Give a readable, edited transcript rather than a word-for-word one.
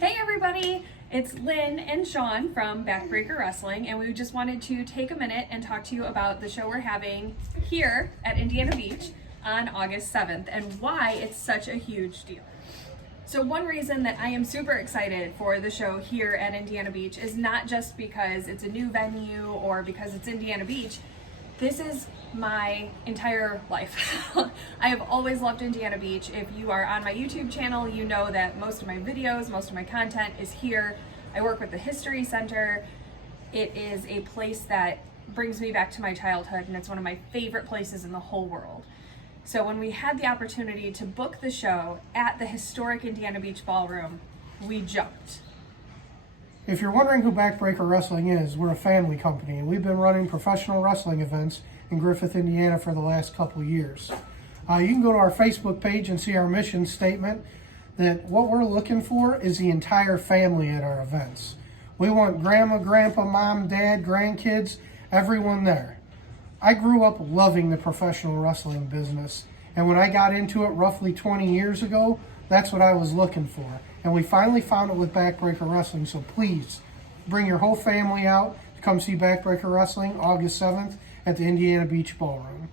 Hey everybody, it's Lynn and Sean from Backbreaker Wrestling, and we just wanted to take a minute and talk to you about the show we're having here at Indiana Beach on August 7th and why it's such a huge deal. So one reason that I am super excited for the show here at Indiana Beach is not just because it's a new venue or because it's Indiana Beach. This is my entire life. I have always loved Indiana Beach. If you are on my YouTube channel, you know that most of my videos, most of my content is here. I work with the History Center. It is a place that brings me back to my childhood, and it's one of my favorite places in the whole world. So when we had the opportunity to book the show at the historic Indiana Beach Ballroom, we jumped. If you're wondering who Backbreaker Wrestling is, we're a family company, and we've been running professional wrestling events in Griffith, Indiana for the last couple years. You can go to our Facebook page and see our mission statement that what we're looking for is the entire family at our events. We want grandma, grandpa, mom, dad, grandkids, everyone there. I grew up loving the professional wrestling business, and when I got into it roughly 20 years ago, that's what I was looking for. And we finally found it with Backbreaker Wrestling, so please bring your whole family out to come see Backbreaker Wrestling August 7th at the Indiana Beach Ballroom.